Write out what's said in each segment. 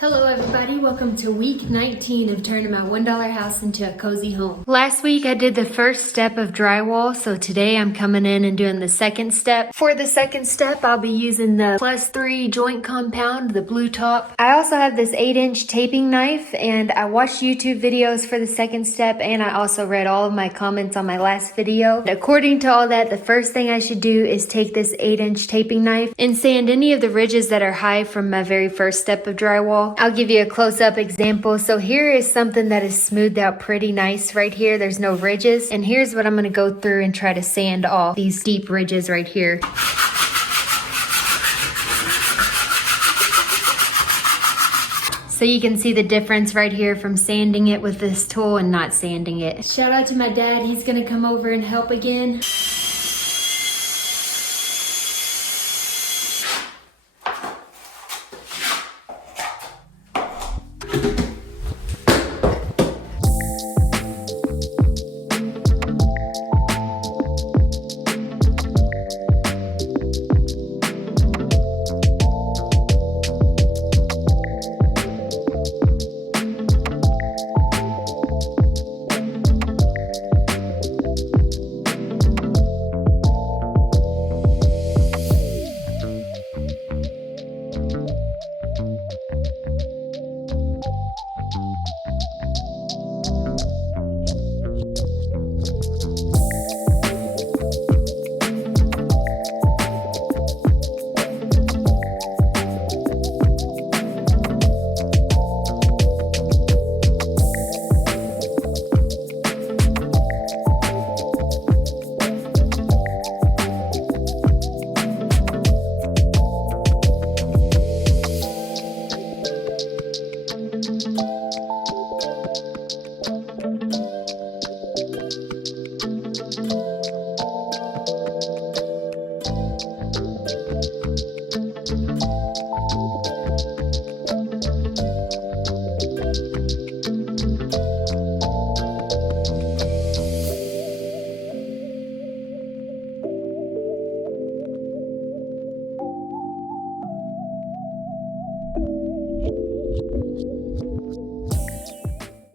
Hello everybody, welcome to week 19 of turning my $1 house into a cozy home. Last week I did the first step of drywall, so today I'm coming in and doing the second step. For the second step, I'll be using the +3 joint compound, the blue top. I also have this 8-inch taping knife, and I watched YouTube videos for the second step, and I also read all of my comments on my last video. According to all that, the first thing I should do is take this 8-inch taping knife and sand any of the ridges that are high from my very first step of drywall. I'll give you a close-up example. So here is something that is smoothed out pretty nice right here. There's no ridges. And here's what I'm gonna go through and try to sand off these deep ridges right here. So you can see the difference right here from sanding it with this tool and not sanding it. Shout out to my dad. He's gonna come over and help again.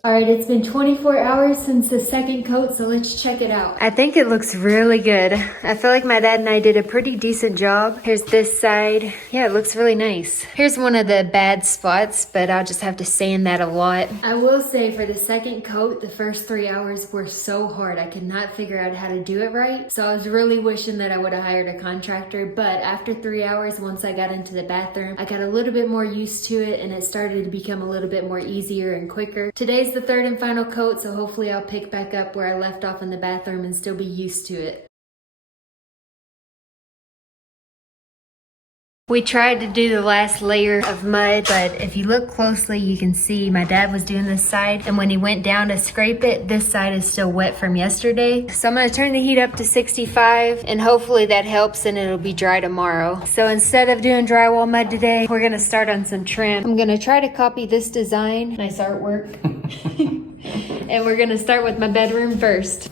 Alright, it's been 24 hours since the second coat, so let's check it out. I think it looks really good. I feel like my dad and I did a pretty decent job. Here's this side. Yeah, it looks really nice. Here's one of the bad spots, but I'll just have to sand that a lot. I will say for the second coat, the first 3 hours were so hard. I could not figure out how to do it right. So I was really wishing that I would have hired a contractor, but after 3 hours, once I got into the bathroom, I got a little bit more used to it and it started to become a little bit more easier and quicker. Today's the third and final coat, so hopefully I'll pick back up where I left off in the bathroom and still be used to it. We tried to do the last layer of mud, but if you look closely, you can see my dad was doing this side, and when he went down to scrape it, this side is still wet from yesterday. So I'm gonna turn the heat up to 65, and hopefully that helps and it'll be dry tomorrow. So instead of doing drywall mud today, we're gonna start on some trim. I'm gonna try to copy this design. Nice artwork. And we're gonna start with my bedroom first.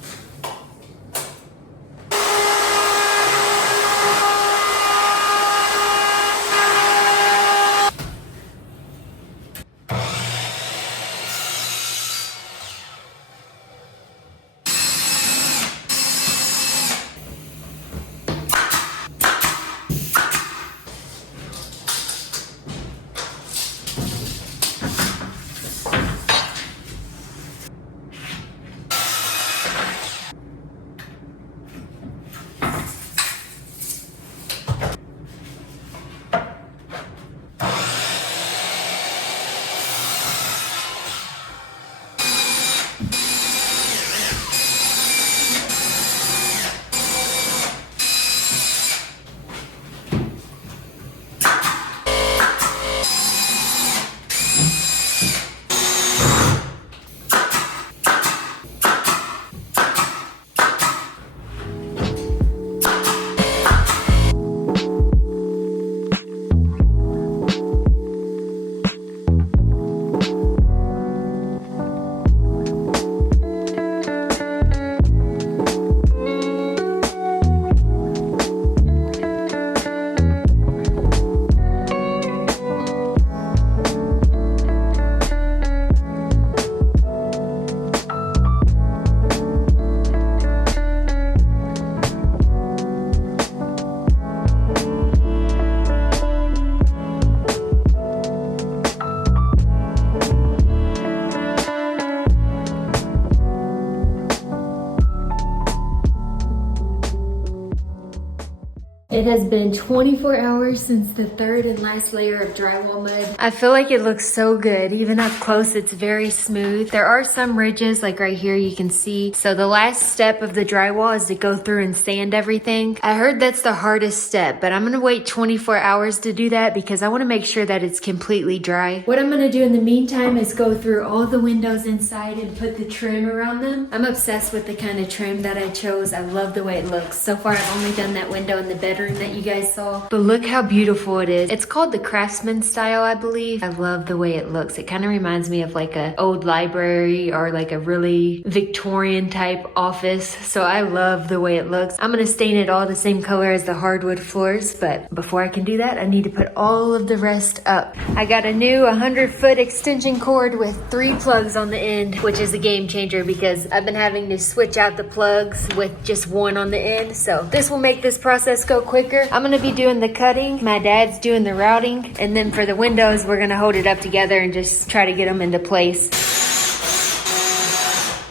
It has been 24 hours since the third and last layer of drywall mud. I feel like it looks so good. Even up close, it's very smooth. There are some ridges, like right here you can see. So the last step of the drywall is to go through and sand everything. I heard that's the hardest step, but I'm gonna wait 24 hours to do that because I wanna make sure that it's completely dry. What I'm gonna do in the meantime is go through all the windows inside and put the trim around them. I'm obsessed with the kind of trim that I chose. I love the way it looks. So far, I've only done that window in the bedroom that you guys saw, but look how beautiful it is. It's called the Craftsman style, I believe. I love the way it looks. It kind of reminds me of like an old library or like a really Victorian type office. So I love the way it looks. I'm gonna stain it all the same color as the hardwood floors, but before I can do that, I need to put all of the rest up. I got a new 100-foot extension cord with 3 plugs on the end, which is a game changer because I've been having to switch out the plugs with just one on the end. So this will make this process go quicker. I'm gonna be doing the cutting. My dad's doing the routing. And then for the windows, we're gonna hold it up together and just try to get them into place.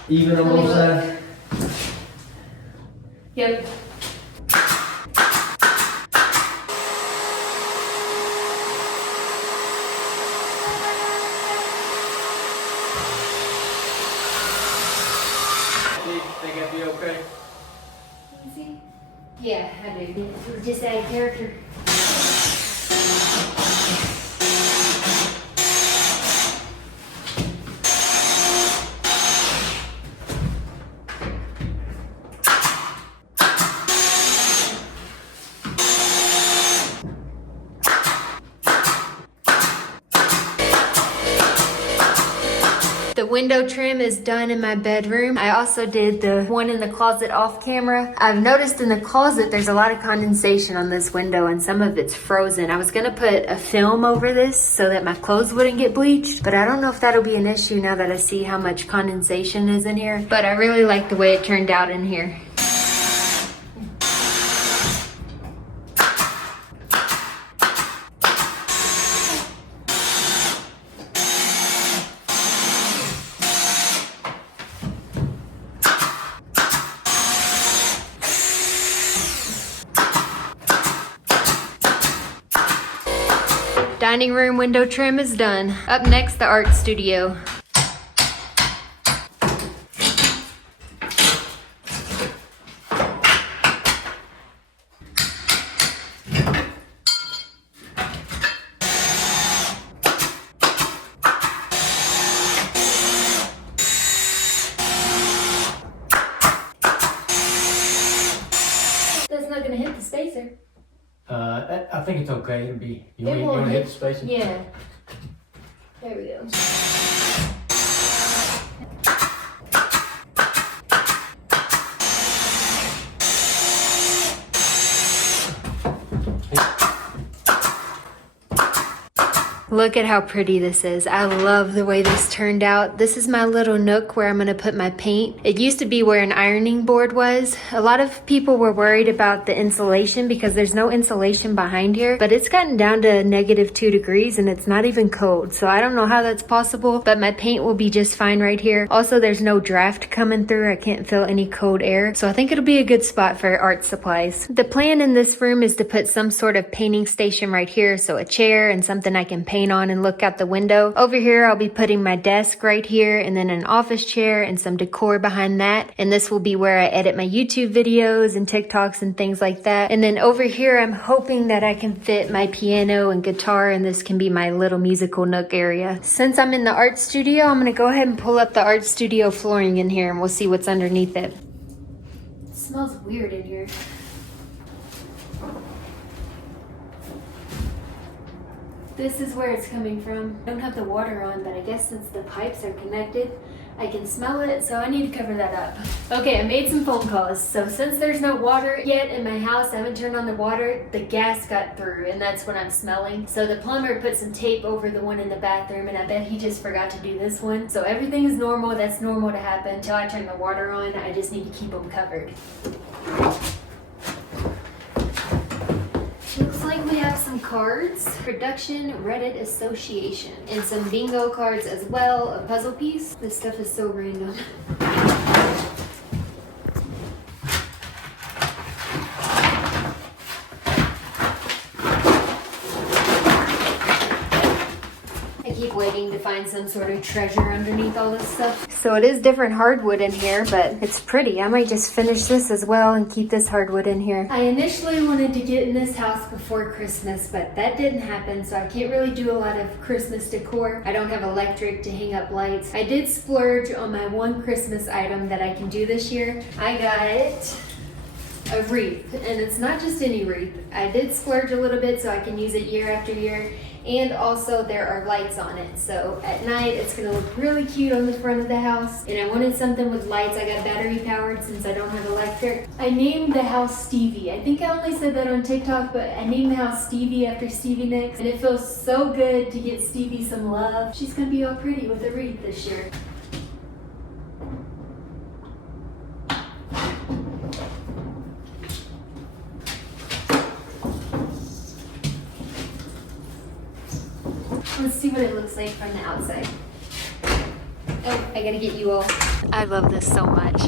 Even on both sides? Yep. Think that'd be okay? Let me see. Yeah, I do. Just add character. The window trim is done in my bedroom. I also did the one in the closet off camera. I've noticed in the closet there's a lot of condensation on this window and some of it's frozen. I was gonna put a film over this so that my clothes wouldn't get bleached, but I don't know if that'll be an issue now that I see how much condensation is in here. But I really like the way it turned out in here. Dining room window trim is done. Up next, the art studio. That's not gonna hit the spacer. I think it's okay. It'll be. You It want won't to hit hit- the spacer? Yeah. There we go. Look at how pretty this is. I love the way this turned out. This is my little nook where I'm gonna put my paint. It used to be where an ironing board was. A lot of people were worried about the insulation because there's no insulation behind here, but it's gotten down to -2 degrees and it's not even cold. So I don't know how that's possible, but my paint will be just fine right here. Also, there's no draft coming through. I can't feel any cold air. So I think it'll be a good spot for art supplies. The plan in this room is to put some sort of painting station right here. So a chair and something I can paint on and look out the window. Over here, I'll be putting my desk right here and then an office chair and some decor behind that. And this will be where I edit my YouTube videos and TikToks and things like that. And then over here, I'm hoping that I can fit my piano and guitar and this can be my little musical nook area. Since I'm in the art studio, I'm gonna go ahead and pull up the art studio flooring in here and we'll see what's underneath it. It smells weird in here. This is where it's coming from. I don't have the water on, but I guess since the pipes are connected, I can smell it, so I need to cover that up. Okay, I made some phone calls. So since there's no water yet in my house, I haven't turned on the water, the gas got through, and that's what I'm smelling. So the plumber put some tape over the one in the bathroom, and I bet he just forgot to do this one. So everything is normal. That's normal to happen until I turn the water on. I just need to keep them covered. Looks like we have some cards. Production Reddit Association. And some bingo cards as well. A puzzle piece. This stuff is so random. week waiting to find some sort of treasure underneath all this stuff. So it is different hardwood in here, but it's pretty. I might just finish this as well and keep this hardwood in here. I initially wanted to get in this house before Christmas, but that didn't happen, so I can't really do a lot of Christmas decor. I don't have electric to hang up lights. I did splurge on my one Christmas item that I can do this year. I got a wreath, and it's not just any wreath. I did splurge a little bit so I can use it year after year, and also there are lights on it, so at night it's gonna look really cute on the front of the house. And I wanted something with lights. I got battery powered since I don't have electric. I named the house Stevie. I think I only said that on TikTok, but I named the house Stevie after Stevie Nicks, and it feels so good to get Stevie some love. She's gonna be all pretty with a wreath this year. Let's see what it looks like from the outside. Oh, I gotta get you all. I love this so much.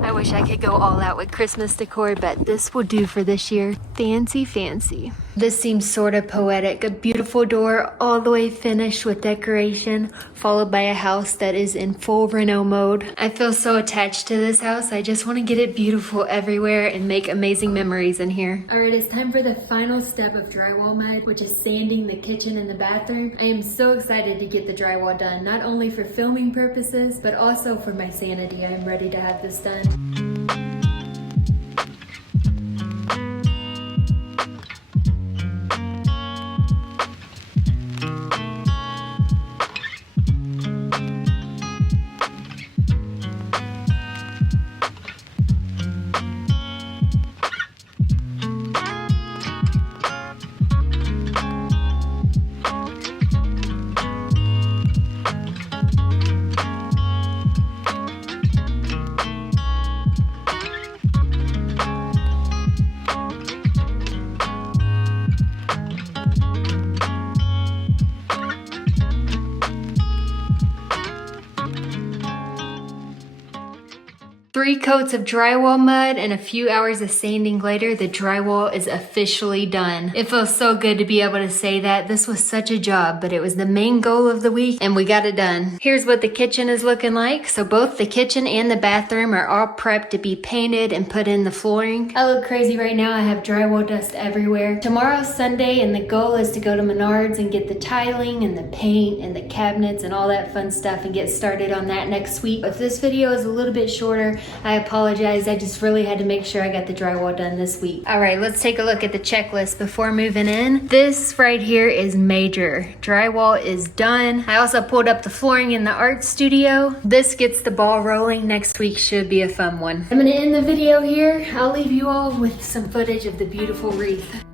I wish I could go all out with Christmas decor, but this will do for this year. Fancy, fancy. This seems sort of poetic. A beautiful door all the way finished with decoration, followed by a house that is in full reno mode. I feel so attached to this house. I just want to get it beautiful everywhere and make amazing memories in here. All right, it's time for the final step of drywall mud, which is sanding the kitchen and the bathroom. I am so excited to get the drywall done, not only for filming purposes, but also for my sanity. I am ready to have this done. 3 coats of drywall mud and a few hours of sanding later, the drywall is officially done. It feels so good to be able to say that. This was such a job, but it was the main goal of the week and we got it done. Here's what the kitchen is looking like. So both the kitchen and the bathroom are all prepped to be painted and put in the flooring. I look crazy right now. I have drywall dust everywhere. Tomorrow's Sunday and the goal is to go to Menards and get the tiling and the paint and the cabinets and all that fun stuff and get started on that next week. If this video is a little bit shorter, I apologize. I just really had to make sure I got the drywall done this week. All right, let's take a look at the checklist before moving in. This right here is major. Drywall is done. I also pulled up the flooring in the art studio. This gets the ball rolling. Next week should be a fun one. I'm gonna end the video here. I'll leave you all with some footage of the beautiful wreath.